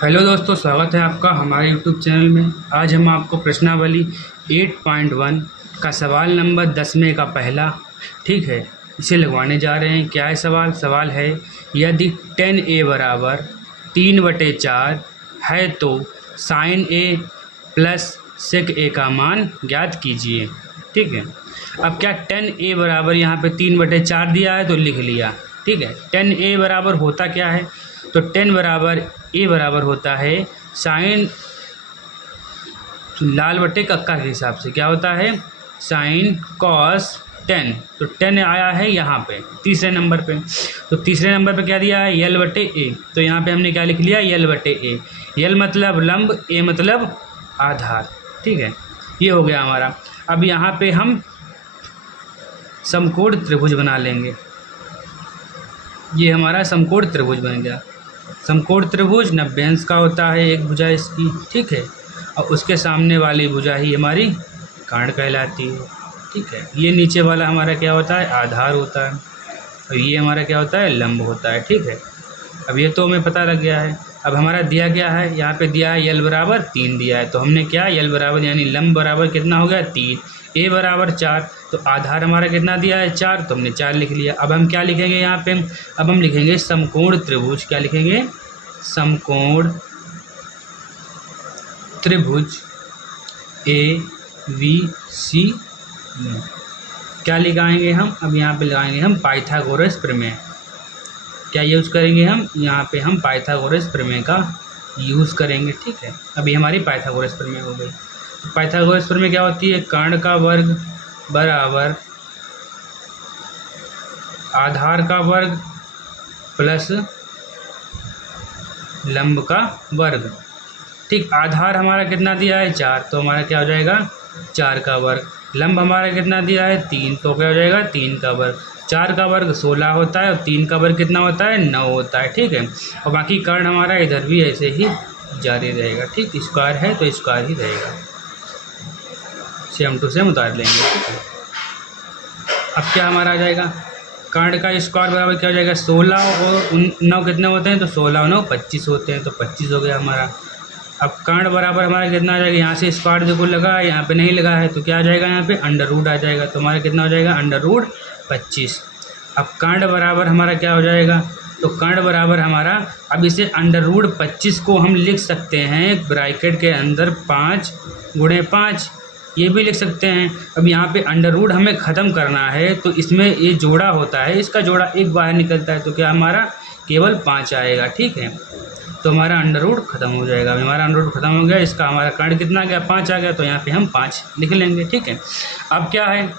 Hello दोस्तों, स्वागत है आपका हमारे यूट्यूब चैनल में। आज हम आपको प्रश्नावली 8.1 का सवाल नंबर 10वें का पहला, ठीक है, इसे लगवाने जा रहे हैं। क्या है सवाल? सवाल है यदि tan a बराबर 3/4 है तो sin a plus sec a का मान ज्ञात कीजिए। ठीक है, अब क्या tan a बराबर यहाँ पे 3/4 दिया है तो लिख लिया। ठीक है, tan a बराबर होता क्या है? तो tan बराबर a बराबर होता है साइन लाल बटे कक्का के हिसाब से। क्या होता है? Sine cos 10। तो 10 आया है यहाँ पे तीसरे नंबर पे। तो तीसरे नंबर पे क्या दिया है? यल बटे ए। तो यहाँ पे हमने क्या लिख लिया? यल बटे ए। यल मतलब लंब, ए मतलब आधार। ठीक है, ये हो गया हमारा। अब यहाँ पे हम समकोण त्रिभुज बना लेंगे। ये हमारा समकोण त्रिभुज बन गया। समकोण त्रिभुज 90 अंश का होता है एक भुजा इसकी। ठीक है, और उसके सामने वाली भुजा ही हमारी कांड कहलाती है। ठीक है, ये नीचे वाला हमारा क्या होता है? आधार होता है। और ये हमारा क्या होता है? लंब होता है। ठीक है, अब ये तो हमें पता लग गया है। अब हमारा दिया क्या है? यहाँ पे दिया है यल बराबर 3 दिया है। तो हमने क्या, यल बराबर यानी लंब बराबर कितना हो गया? 3। ए बराबर 4। तो आधार हमारा कितना दिया है? 4। तो हमने 4 लिख लिया। अब हम क्या लिखेंगे यहाँ पे? अब हम लिखेंगे समकोण त्रिभुज। क्या लिखेंगे? समकोण त्रिभुज ABC। क्या लगाएंगे हम? अब यहाँ पे लगाएंगे हम पाइथागोरस प्रमेय। क्या यूज़ करेंगे हम? यहाँ पे हम पाइथागोरस प्रमेय का यूज़ करेंगे। ठीक है, अभी हमारी पाइथागोरस प्रमेय हो गई। तो पाइथागोरस प्रमेय क्या होती है? कर्ण का वर्ग बराबर आधार का वर्ग प्लस लंब का वर्ग। ठीक, आधार हमारा कितना दिया है? 4। तो हमारा क्या हो जाएगा? 4 का वर्ग। लंब हमारा कितना दिया है? 3। तो क्या हो जाएगा? 3 का वर्ग। 4 का वर्ग 16 होता है और 3 का वर्ग कितना होता है? 9 होता है। ठीक है, और बाकी कर्ण हमारा इधर भी ऐसे ही जारी रहेगा। ठीक, स्क्वायर है तो स्क्वायर ही रहेगा, सेम टू सेम उतार लेंगे। ठीक है, अब क्या हमारा आ जाएगा? कर्ण का स्क्वायर बराबर क्या हो जाएगा? 16 और 9 कितने होते हैं? तो 16 और 9 25 होते हैं। तो 25 हो गया हमारा। अब कर्ण बराबर हमारा कितना आ जाएगा? यहाँ से स्क्वायर देखो लगा है, यहाँ पे नहीं लगा है, तो क्या आ जाएगा? यहाँ पे अंडर रूट आ जाएगा। तो हमारा कितना हो जाएगा? Under root 25। अब कर्ण बराबर हमारा क्या हो जाएगा? तो कर्ण बराबर हमारा, अब इसे अंडर रूट 25 को हम लिख सकते हैं ब्रैकेट के अंदर 5 × 5, ये भी लिख सकते हैं। अब यहाँ पे अंडर रूट हमें ख़त्म करना है, तो इसमें ये जोड़ा होता है, इसका जोड़ा एक बाहर निकलता है, तो क्या हमारा केवल 5 आएगा। ठीक है, तो हमारा अंडर रूट खत्म हो जाएगा। हमारा अंडर रूट खत्म हो गया, इसका हमारा कर्ण कितना गया? 5 आ गया। तो यहाँ पे हम 5 लिख लेंगे। ठीक है, अब क्या है?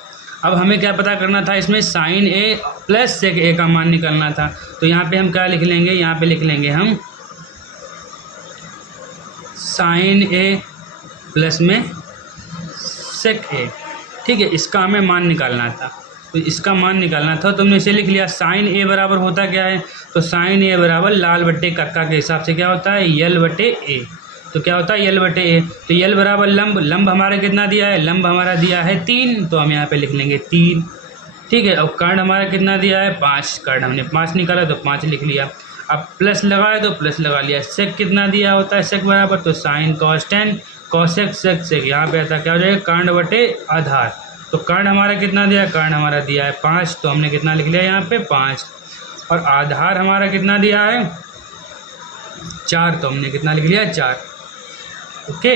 अब हमें क्या पता करना था? इसमें साइन ए प्लस सेक ए का मान निकालना था। तो यहाँ पे हम क्या लिख लेंगे? यहाँ पे लिख लेंगे हम साइन ए प्लस में सेक ए। ठीक है, इसका हमें मान निकालना था। तो इसका मान निकालना था, तो हमने इसे लिख लिया। साइन ए बराबर होता क्या है? तो साइन ए बराबर लाल बट्टे कक्का के हिसाब से क्या होता है? यल बटे ए। तो क्या होता है? यल बटे ए। तो यल बराबर लंब, लंब हमारा कितना दिया है? लंब हमारा दिया है 3। तो हम यहाँ पे लिख लेंगे 3। ठीक है, और कर्ण हमारा कितना दिया है? 5। कर्ण हमने 5 निकाला तो 5 लिख लिया। अब प्लस लगाए तो प्लस लगा लिया। सेक कितना दिया होता है? सेक बराबर तो साइन कॉस 10 कॉसेक सेक सेक। यहाँ पे आता क्या हो जाएगा? कर्ण बटे आधार। तो कर्ण हमारा कितना दिया? कर्ण हमारा दिया है 5। तो हमने कितना लिख लिया यहाँ पे? 5। और आधार हमारा कितना दिया है? 4। तो हमने कितना लिख लिया? 4। ओके,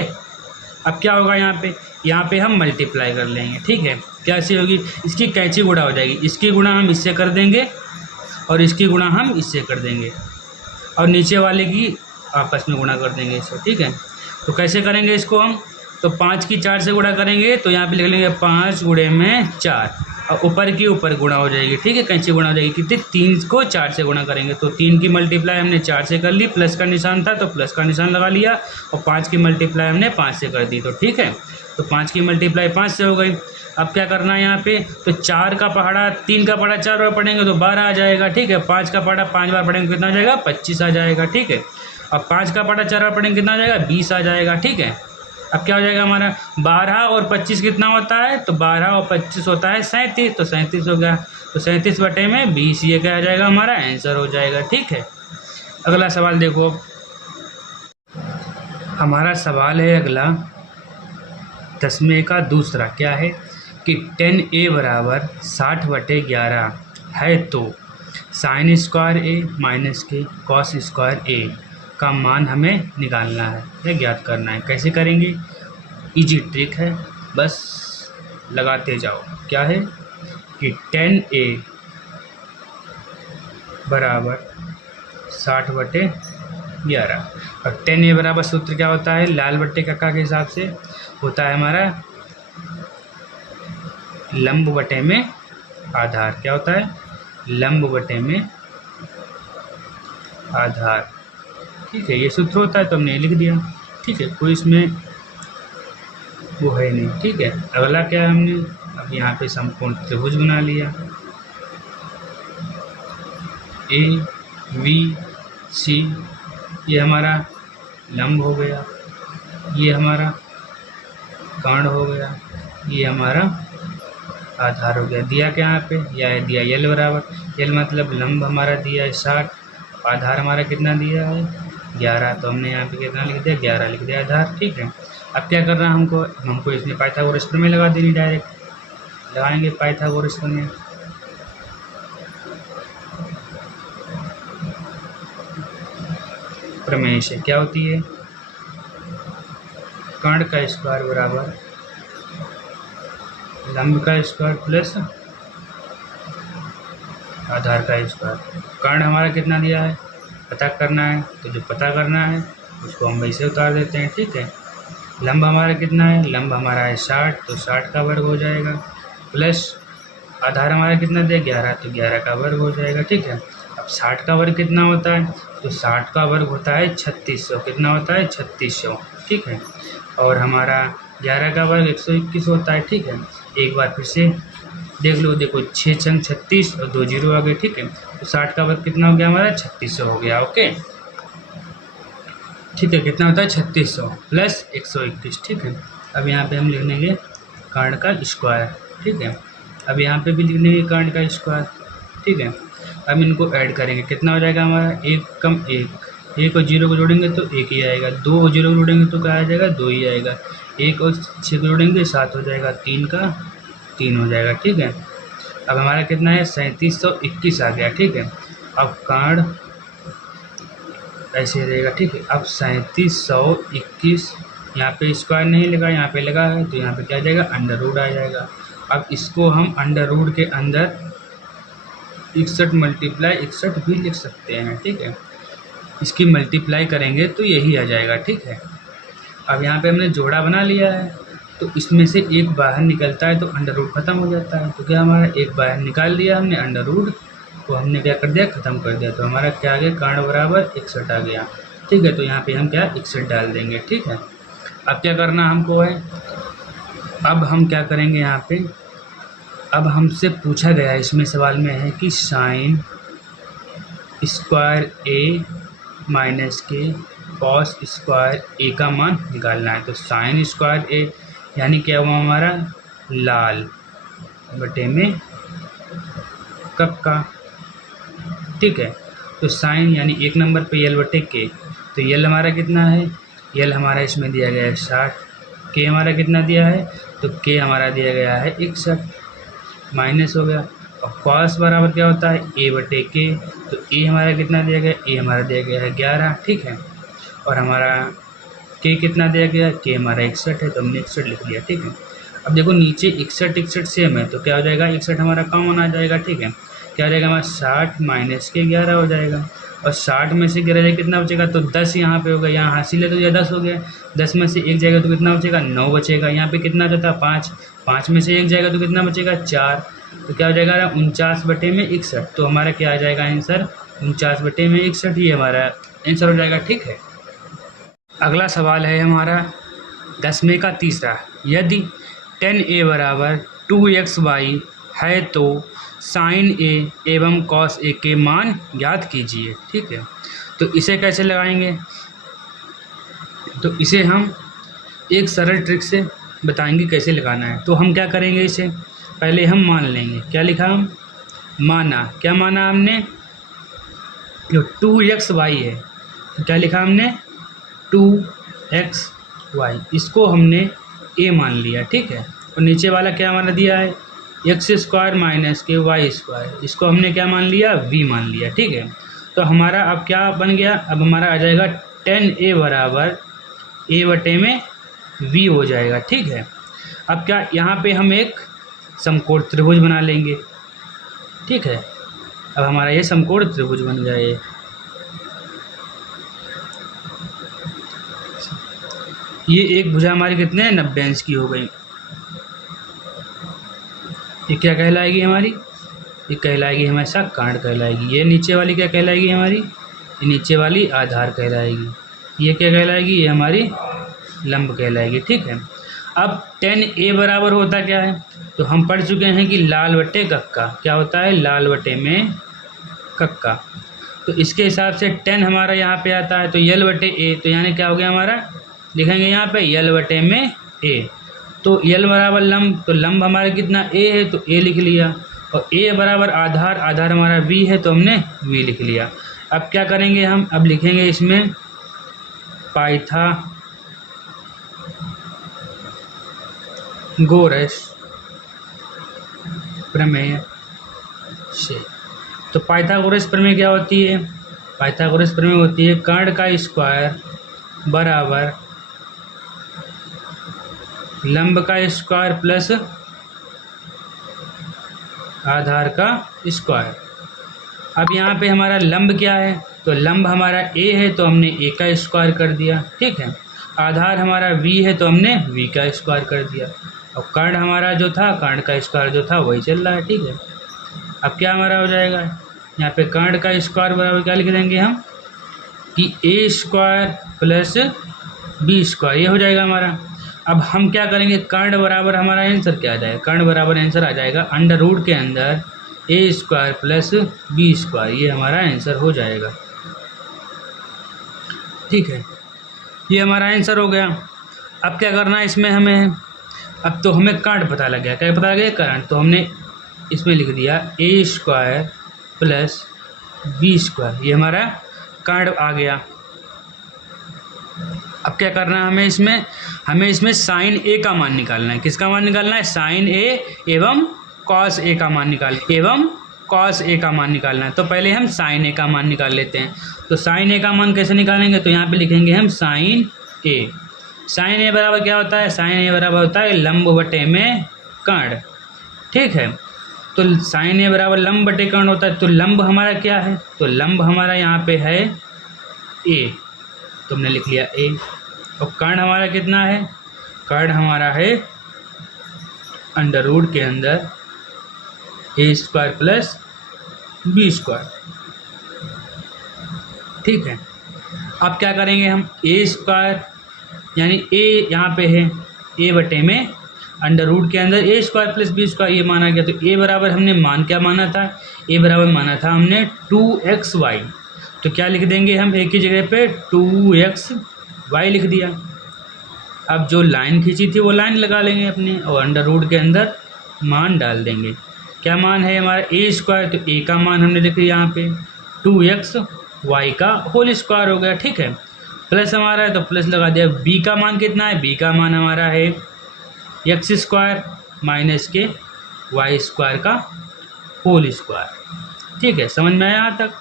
अब क्या होगा यहाँ पे? यहाँ पे हम मल्टीप्लाई कर लेंगे। ठीक है, कैसे होगी? इसकी कैंची गुणा हो जाएगी। इसकी गुणा हम इससे कर देंगे और इसकी गुणा हम इससे कर देंगे, और नीचे वाले की आपस में गुणा कर देंगे इससे। ठीक है, तो कैसे करेंगे इसको हम? तो 5 की 4 से गुणा करेंगे, तो यहाँ पे लिख लेंगे 5 × 4, और ऊपर की ऊपर गुणा हो जाएगी। ठीक है, कैंची गुणा हो जाएगी। कितने? 3 को 4 से गुणा करेंगे, तो 3 की मल्टीप्लाई हमने 4 से कर ली, प्लस का निशान था तो प्लस का निशान लगा लिया, और 5 की मल्टीप्लाई हमने 5 से कर दी। तो ठीक है, तो 5 की मल्टीप्लाई 5 से हो गई। अब क्या करना है यहाँ पे? तो 4 का पहाड़ा 3 का पहाड़ा 4 बार पढ़ेंगे तो 12 आ जाएगा। ठीक है, 5 का पहाड़ा 5 बार पढ़ेंगे कितना आ जाएगा? 25 आ जाएगा। ठीक है, अब 5 का पहाड़ा 4 बार पढ़ेंगे कितना आ जाएगा? 20 आ जाएगा। ठीक है, अब क्या हो जाएगा हमारा? 12 और 25 कितना होता है? तो 12 और 25 होता है 37। तो 37 हो गया। तो 37 बटे में 20, ये क्या आ जाएगा? हमारा आंसर हो जाएगा। ठीक है, अगला सवाल देखो। हमारा सवाल है अगला 10वें का दूसरा, क्या है कि 10a बराबर 60/11 है तो साइन स्क्वायर ए माइनस के कॉस स्क्वायर ए का मान हमें निकालना है या ज्ञात करना है। कैसे करेंगे? इजी ट्रिक है, बस लगाते जाओ। क्या है कि 10a बराबर 60/11 और 10a बराबर सूत्र क्या होता है? लाल बट्टे कक्का के हिसाब से होता है हमारा लंब बटे में आधार। क्या होता है? लंब बटे में आधार। ठीक है, ये सूत्र होता है तो हमने लिख दिया। ठीक है, कोई इसमें वो है नहीं। ठीक है, अगला क्या है, हमने अब यहाँ पे समकोण त्रिभुज बना लिया। ए बी सी ये हमारा लंब हो गया, ये हमारा कर्ण हो गया, ये हमारा आधार हो गया। दिया क्या यहाँ पे? यह दिया यल बराबर, यल मतलब लंब हमारा दिया है 60, आधार हमारा कितना दिया है 11, तो हमने यहाँ पे कितना लिख दिया 11 लिख दिया आधार। ठीक है, अब क्या करना है हमको इसमें पाइथागोरस प्रमेय लगा देनी, डायरेक्ट लगाएंगे पाइथागोरस प्रमेय। प्रमेय से क्या होती है? कर्ण का स्क्वायर बराबर लंब का स्क्वायर प्लस आधार का स्क्वायर। कर्ण हमारा कितना दिया है पता करना है, तो जो पता करना है उसको हम वैसे उतार देते हैं। ठीक है, लंब हमारा कितना है? लंब हमारा है 60, तो 60 का वर्ग हो जाएगा, प्लस आधार हमारा कितना दिया 11, तो 11 का वर्ग हो जाएगा। ठीक है, अब 60 का वर्ग कितना होता है? तो 60 का वर्ग होता है 3600। कितना होता है? 3600। ठीक है, और हमारा 11 का वर्ग 121 होता है। ठीक है, एक बार फिर से देख लो, देखो 6 छंग 36 और 2 जीरो आ गए। ठीक है, तो 60 का वर्ग कितना हो गया हमारा? 3600 हो गया। ओके, ठीक है, कितना होता है 3600 प्लस 121। ठीक है, अब यहाँ पे हम लिख देंगे कर्ण का स्क्वायर। ठीक है, अब यहाँ पे भी लिख देंगे कर्ण का स्क्वायर। ठीक है, अब इनको ऐड करेंगे, कितना हो जाएगा हमारा? 1 कम 1 और 0 को जोड़ेंगे तो 1 ही आएगा, 2 और 0 को जोड़ेंगे तो क्या आ जाएगा? 2 ही आएगा, 1 और 6 को जोड़ेंगे 7 हो जाएगा, 3 का 3 हो जाएगा। ठीक है, अब हमारा कितना है? 3721 आ गया। ठीक है, अब कर्ण ऐसे रहेगा। ठीक है, अब 3721 यहाँ पे स्क्वायर नहीं लगा, यहाँ पे लगा है, तो यहाँ पे क्या आ जाएगा? अंडर रूट आ जाएगा। अब इसको हम अंडर रूट के अंदर 61 मल्टीप्लाई 61 भी लिख सकते हैं। ठीक है, इसकी मल्टीप्लाई करेंगे तो यही आ जाएगा। ठीक है, अब यहाँ पे हमने जोड़ा बना लिया है, तो इसमें से एक बाहर निकलता है तो अंडर रूट खत्म हो जाता है। तो क्या हमारा एक बाहर निकाल दिया हमने अंडर रूट, तो हमने क्या कर दिया? खत्म कर दिया। तो हमारा क्या आ गया? कर्ण बराबर 61 आ गया। ठीक है, तो यहाँ पे हम क्या 61 डाल देंगे। ठीक है, अब क्या करना हमको है? अब हम क्या करेंगे यहाँ पे? अब हमसे पूछा गया इसमें सवाल में है कि साइन स्क्वायर ए माइनस के कॉस स्क्वायर ए का मान निकालना है। तो साइन स्क्वायर ए यानी क्या हुआ हमारा? लाल बटे में कक्का। ठीक है, तो साइन यानी 1 नंबर पे यल बटे के, तो यल हमारा कितना है? यल हमारा इसमें दिया गया है 60, के हमारा कितना दिया है? तो के हमारा दिया गया है 61, माइनस हो गया। और कॉस बराबर क्या होता है? ए बटे के, तो ए हमारा कितना दिया गया? ए हमारा दिया गया है 11। ठीक है, और हमारा के कितना दिया गया? के हमारा 61 है, तो हमने 61 लिख लिया। ठीक है, अब देखो नीचे 61 सेम है, तो क्या हो जाएगा? 61 हमारा कॉमन आ जाएगा। ठीक है, क्या हो जाएगा हमारा? 60 माइनस के 11 हो जाएगा, और 60 में से 11 कितना बचेगा? तो 10 यहाँ पे होगा, यहाँ हासिल है तो यह 10 हो गया। 10 में से 1 जाएगा तो कितना बचेगा? 9 बचेगा। यहाँ पे कितना बचा? 5, 5 में से 1 जाएगा तो कितना बचेगा? 4, तो क्या हो जाएगा? 49 बटे में 61। तो हमारा क्या आ जाएगा आंसर? 49 बटे में 61 ही हमारा आंसर हो जाएगा। ठीक है, अगला सवाल है हमारा 10वें का तीसरा, यदि 10a बराबर 2xy है तो साइन ए एवं कॉस ए के मान ज्ञात कीजिए। ठीक है, तो इसे कैसे लगाएंगे? तो इसे हम एक सरल ट्रिक से बताएंगे कैसे लगाना है। तो हम क्या करेंगे? इसे पहले हम मान लेंगे। क्या लिखा? हम माना, क्या माना हमने? जो 2xy है, तो क्या लिखा हमने? 2 एक्स वाई, इसको हमने ए मान लिया, ठीक है। और नीचे वाला क्या हमारा दिया है, एक्स स्क्वायर माइनस के वाई स्क्वायर, इसको हमने क्या मान लिया, वी मान लिया, ठीक है। तो हमारा अब क्या बन गया, अब हमारा आ जाएगा 10a बराबर ए बटे में वी हो जाएगा, ठीक है। अब क्या यहाँ पे हम एक समकोण त्रिभुज बना लेंगे, ठीक है। अब हमारा ये समकोण त्रिभुज बन गया। ये एक भुजा हमारी कितने 90 अंश की हो गई। ये क्या कहलाएगी हमारी, ये कहलाएगी हमारे साथ कांड कहलाएगी। ये नीचे वाली क्या कहलाएगी हमारी, ये नीचे वाली आधार कहलाएगी। ये क्या कहलाएगी, ये हमारी लंब कहलाएगी, ठीक है। अब 10a बराबर होता क्या है, तो हम पढ़ चुके हैं कि लाल बटे कक्का क्या होता है, लाल बटे में कक्का। तो इसके हिसाब से 10 हमारा यहाँ पे आता है, तो यल बटे ए, तो यानी क्या हो गया हमारा, लिखेंगे यहाँ पे यल बटे में ए। तो यल बराबर लंब, तो लंब हमारा कितना ए है, तो ए लिख लिया। और ए बराबर आधार, आधार हमारा वी है, तो हमने वी लिख लिया। अब क्या करेंगे हम, अब लिखेंगे इसमें पाइथागोरस प्रमेय से। तो पाइथागोरस प्रमेय क्या होती है, पाइथागोरस प्रमेय होती है कर्ण का स्क्वायर बराबर लंब का स्क्वायर प्लस आधार का स्क्वायर। अब यहाँ पे हमारा लंब क्या है, तो लंब हमारा ए है, तो हमने ए का स्क्वायर कर दिया, ठीक है। आधार हमारा वी है, तो हमने वी का स्क्वायर कर दिया। और कर्ण हमारा जो था, कर्ण का स्क्वायर जो था वही चल रहा है, ठीक है। अब क्या हमारा हो जाएगा, यहाँ पे कर्ण का स्क्वायर बराबर क्या लिख देंगे हम कि ए स्क्वायर प्लस बी स्क्वायर, ये हो जाएगा हमारा। अब हम क्या करेंगे, कर्ण बराबर हमारा आंसर क्या आ जाएगा, कर्ण बराबर आंसर आ जाएगा अंडर रूट के अंदर ए स्क्वायर प्लस बी स्क्वायर, ये हमारा आंसर हो जाएगा, ठीक है। ये हमारा आंसर हो गया। अब क्या करना है इसमें हमें, अब तो हमें कर्ण पता लग गया, क्या पता लग गया, कर्ण। तो हमने इसमें लिख दिया ए स्क्वायर प्लस बी स्क्वायर, ये हमारा कर्ण आ गया। अब क्या करना है हमें इसमें साइन ए का मान निकालना है। किसका मान निकालना है, साइन ए एवं कॉस ए का मान निकालना है। तो पहले हम साइन ए का मान निकाल लेते हैं। तो साइन ए का मान कैसे निकालेंगे, तो यहाँ पे लिखेंगे हम साइन ए। साइन ए बराबर क्या होता है, साइन ए बराबर होता है लंब बटे में कर्ण, ठीक है। तो साइन ए बराबर लंब बटे कर्ण होता है। तो लंब हमारा क्या है, तो लंब हमारा यहाँ पे है ए, तो हमने लिख लिया ए। और कर्ण हमारा कितना है, कर्ण हमारा है अंडर रूट के अंदर ए स्क्वायर प्लस बी स्क्वायर, ठीक है। अब क्या करेंगे हम, ए स्क्वायर यानी ए यहाँ पे है ए बटे में अंडर रूट के अंदर ए स्क्वायर प्लस बी स्क्वायर, ये माना गया। तो ए बराबर हमने मान क्या माना था, ए बराबर माना था हमने 2xy। तो क्या लिख देंगे हम, ए की जगह पे 2xy लिख दिया। अब जो लाइन खींची थी वो लाइन लगा लेंगे अपने, और अंडर रूट के अंदर मान डाल देंगे। क्या मान है हमारा, ए स्क्वायर, तो ए का मान हमने लिख लिया यहाँ पे 2xy का होल स्क्वायर हो गया, ठीक है। प्लस हमारा है तो प्लस लगा दिया। बी का मान कितना है, बी का मान हमारा है एक्स स्क्वायर माइनस के वाई स्क्वायर का होल स्क्वायर, ठीक है। समझ में आया यहाँ तक।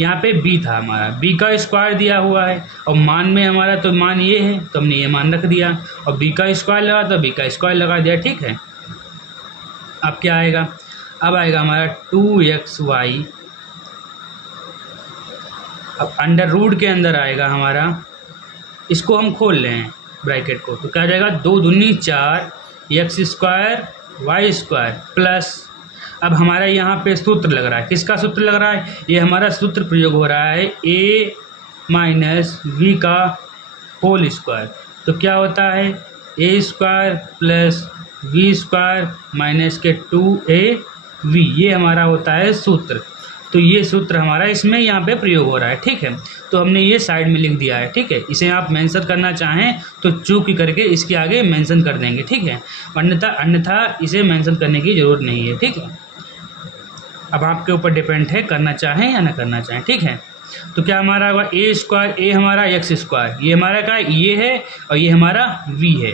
यहाँ पे बी था हमारा, बी का स्क्वायर दिया हुआ है, और मान में हमारा तो मान ये है, तो हमने ये मान रख दिया। और बी का स्क्वायर लगा तो बी का स्क्वायर लगा दिया, ठीक है। अब क्या आएगा, अब आएगा हमारा 2xy। अब अंडर रूट के अंदर आएगा हमारा, इसको हम खोल रहे हैं ब्रैकेट को, तो क्या आ जाएगा 2 दूनी 4 x square y square plus, अब हमारा यहाँ पे सूत्र लग रहा है, किसका सूत्र लग रहा है, ये हमारा सूत्र प्रयोग हो रहा है ए माइनस वी का होल स्क्वायर। तो क्या होता है, a square plus b square minus के 2ab, ये हमारा होता है सूत्र। तो ये सूत्र हमारा इसमें यहाँ पे प्रयोग हो रहा है, ठीक है। तो हमने ये साइड में लिख दिया है, ठीक है। इसे आप मेंशन करना चाहें तो चूक करके इसके आगे मेंशन कर देंगे, ठीक है। अन्यथा इसे मेंशन करने की ज़रूरत नहीं है, ठीक है। अब आपके ऊपर डिपेंड है करना चाहें या ना करना चाहें, ठीक है। तो क्या हमारा होगा ए स्क्वायर, ए हमारा एक्स स्क्वायर, ये हमारा क्या ये है और ये हमारा वी है।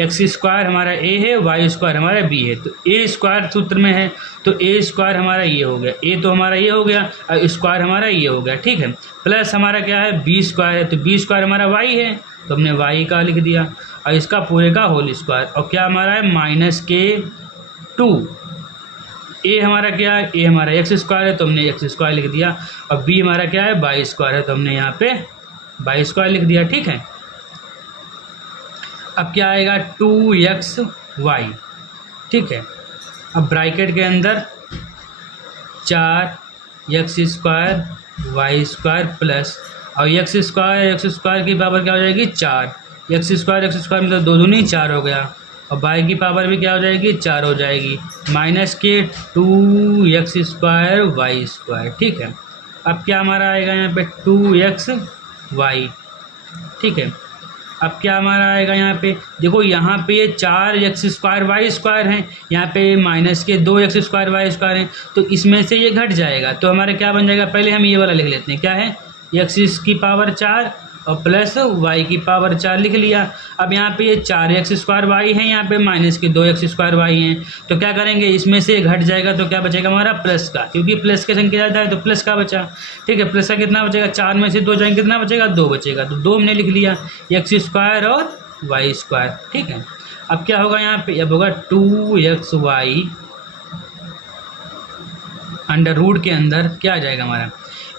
एक्स स्क्वायर हमारा ए है, वाई स्क्वायर हमारा बी है। तो ए स्क्वायर सूत्र में है तो ए स्क्वायर हमारा ये हो गया, ए तो हमारा ये हो गया और स्क्वायर हमारा ये हो गया, ठीक है। प्लस हमारा क्या है बी स्क्वायर है, तो बी स्क्वायर हमारा वाई है तो हमने वाई का लिख दिया और इसका पूरे का होल स्क्वायर। और क्या हमारा है -k2। ए हमारा क्या है, ए हमारा एक्स स्क्वायर है तो हमने एक्स स्क्वायर लिख दिया और बी हमारा क्या है वाई स्क्वायर है तो हमने यहाँ पे वाई स्क्वायर लिख दिया, ठीक है। अब क्या आएगा 2xy, ठीक है। अब ब्रैकेट के अंदर 4x square y square plus और एक्स स्क्वायर की पावर क्या हो जाएगी 4, एक्स स्क्वायर मतलब 2 दूनी 4 हो गया और वाई की पावर भी क्या हो जाएगी 4 हो जाएगी, -2x स्क्वायर वाई स्क्वायर, ठीक है। अब क्या हमारा आएगा यहाँ पे 2xy, ठीक है। अब क्या हमारा आएगा यहाँ पे देखो, यहाँ पे ये 4x स्क्वायर वाई स्क्वायर है, यहाँ पे -2x स्क्वायर वाई स्क्वायर है, तो इसमें से ये घट जाएगा तो हमारा क्या बन जाएगा, पहले हम ये वाला लिख लेते हैं, क्या है x की पावर 4 और प्लस y की पावर 4 लिख लिया। अब यहाँ पे ये 4x स्क्वायर वाई है, यहाँ पे -2x स्क्वायर वाई है, तो क्या करेंगे इसमें से घट जाएगा तो क्या बचेगा हमारा प्लस का, क्योंकि प्लस की संख्या ज़्यादा है तो प्लस का बचा, ठीक है। प्लस का कितना बचेगा, 4 में से 2 जाएंगे कितना बचेगा 2 बचेगा, तो 2 हमने लिख लिया, एक्स स्क्वायर और वाई स्क्वायर, ठीक है। अब क्या होगा यहाँ पे, अब होगा 2xy अंडर रूट के अंदर क्या आ जाएगा हमारा,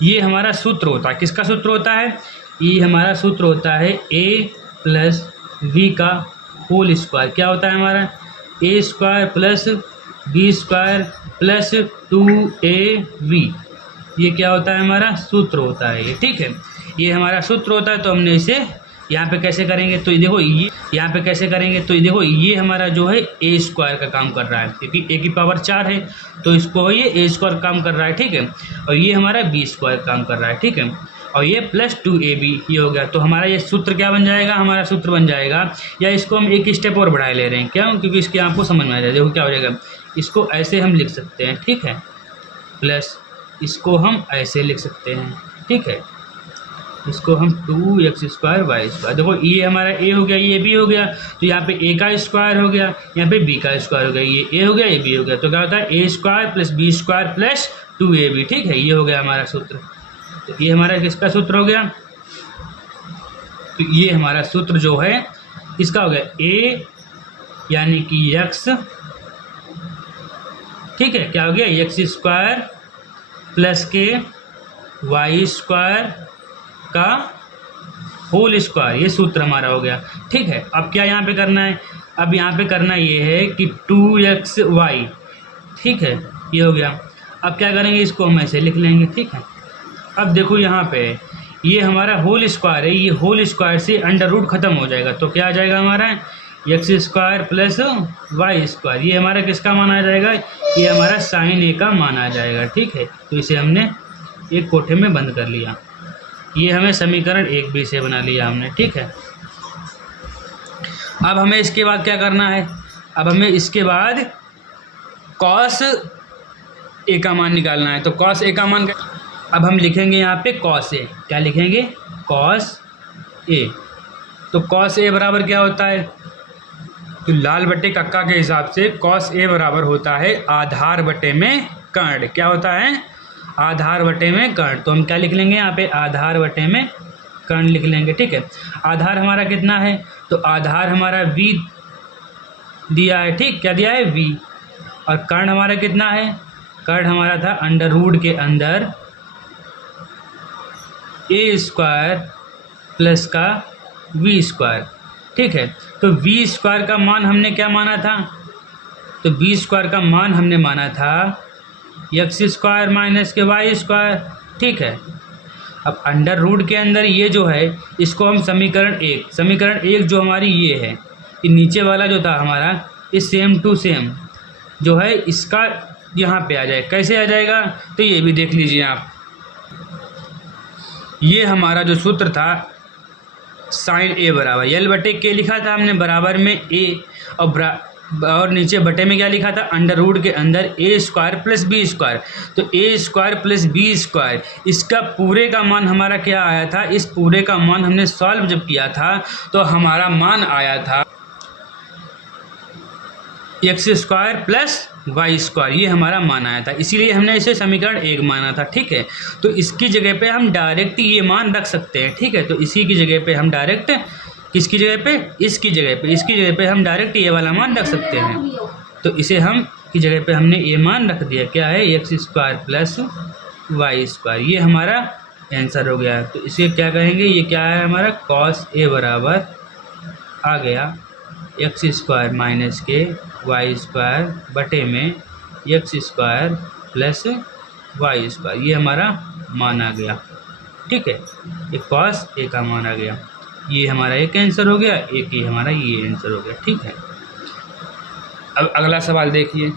ये हमारा सूत्र होता है, किसका सूत्र होता है, ये हमारा सूत्र होता है a प्लस वी का होल स्क्वायर। क्या होता है हमारा a square plus b square plus 2ab, ये क्या होता है हमारा सूत्र होता है ये, ठीक है। ये हमारा सूत्र होता है तो हमने इसे यहाँ पे कैसे करेंगे, तो देखो ये यहाँ पे कैसे करेंगे, तो देखो ये हमारा जो है ए स्क्वायर का काम कर रहा है, क्योंकि ए की पावर 4 है तो इसको ये ए स्क्वायर काम कर रहा है, ठीक है। और ये हमारा बी स्क्वायर काम कर रहा है, ठीक है। और ये प्लस 2ab ये हो गया, तो हमारा ये सूत्र क्या बन जाएगा, हमारा सूत्र बन जाएगा, या इसको हम एक स्टेप और बढ़ाए ले रहे हैं, क्यों, क्योंकि इसके आपको समझ में आ जाए, देखो क्या हो जाएगा, इसको ऐसे हम लिख सकते हैं, ठीक है, प्लस इसको हम ऐसे लिख सकते हैं, ठीक है, इसको हम 2x स्क्वायर वाई स्क्वायर, देखो ये हमारा a हो गया, ये b हो गया, तो यहाँ पे a का स्क्वायर हो गया, यहाँ पे b का स्क्वायर हो गया, ये a हो गया, ये b हो गया, तो क्या होता है a square plus b square plus 2ab, ठीक है। ये हो गया हमारा सूत्र, तो ये हमारा किसका सूत्र हो गया, तो ये हमारा सूत्र जो है इसका हो गया a यानी कि x, ठीक है, क्या हो गया x स्क्वायर प्लस के वाई स्क्वायर का होल स्क्वायर, ये सूत्र हमारा हो गया, ठीक है। अब क्या यहाँ पे करना है, अब यहाँ पे करना ये है कि 2xy, ठीक है, ये हो गया। अब क्या करेंगे, इसको हम ऐसे लिख लेंगे, ठीक है। अब देखो यहाँ पे ये हमारा होल स्क्वायर है, ये होल स्क्वायर से अंडर रूट खत्म हो जाएगा तो क्या आ जाएगा हमारा x square plus y square, ये हमारा किसका मान आ जाएगा, ये हमारा साइन ए का मान आ जाएगा, ठीक है। तो इसे हमने एक कोठे में बंद कर लिया, ये हमें समीकरण 1b से बना लिया हमने, ठीक है। अब हमें इसके बाद क्या करना है, अब हमें इसके बाद कॉस ए का मान निकालना है, तो कॉस ए का मान अब हम लिखेंगे यहाँ पे कॉस ए, क्या लिखेंगे कॉस ए, तो कॉस ए बराबर क्या होता है, तो लाल बटे कक्का के हिसाब से कॉस ए बराबर होता है आधार बटे में कर्ण, क्या होता है आधार बटे में कर्ण, तो हम क्या लिख लेंगे यहाँ पे आधार बटे में कर्ण लिख लेंगे, ठीक है। आधार हमारा कितना है, तो आधार हमारा v दिया है, ठीक, क्या दिया है v, और कर्ण हमारा कितना है, कर्ण हमारा था अंडर रूट के अंदर a स्क्वायर प्लस का v स्क्वायर, ठीक है। तो v स्क्वायर का मान हमने क्या माना था, तो v स्क्वायर का मान हमने माना था एक्स स्क्वायर माइनस के वाई स्क्वायर, ठीक है। अब अंडर रूट के अंदर ये जो है इसको हम समीकरण एक जो हमारी ये है, ये नीचे वाला जो था हमारा ये सेम टू सेम जो है इसका यहाँ पे आ जाए, कैसे आ जाएगा, तो ये भी देख लीजिए आप, ये हमारा जो सूत्र था साइन ए बराबर एल बटे के लिखा था हमने, बराबर में ए और और नीचे बटे में क्या लिखा था, अंडर रूट के अंदर ए स्क्वायर प्लस बी स्क्वायर। तो ए स्क्वायर प्लस बी स्क्वायर, इसका पूरे का मान हमारा क्या आया था, इस पूरे का मान हमने सॉल्व जब किया था तो हमारा मान आया था x square plus y square, ये हमारा मान आया था, इसीलिए हमने इसे समीकरण 1 माना था। ठीक है, तो इसकी जगह पे हम डायरेक्ट ये मान रख सकते हैं। ठीक है, तो इसी की जगह पे हम डायरेक्ट, किसकी जगह पे, इसकी जगह पे हम डायरेक्ट ये वाला मान रख सकते हैं। तो इसे हम की जगह पे हमने ये मान रख दिया, क्या है, x square plus y square, ये हमारा आंसर हो गया। तो इसे क्या कहेंगे, ये क्या है हमारा कॉस ए बराबर आ गया एक्स स्क्वायर माइनस के वाई स्क्वायर बटे में x square plus y square, ये हमारा मान आ गया। ठीक है, एक कॉस ए का मान आ गया, ये हमारा एक आंसर हो गया, एक ही हमारा ये आंसर हो गया। ठीक है, अब अगला सवाल देखिए।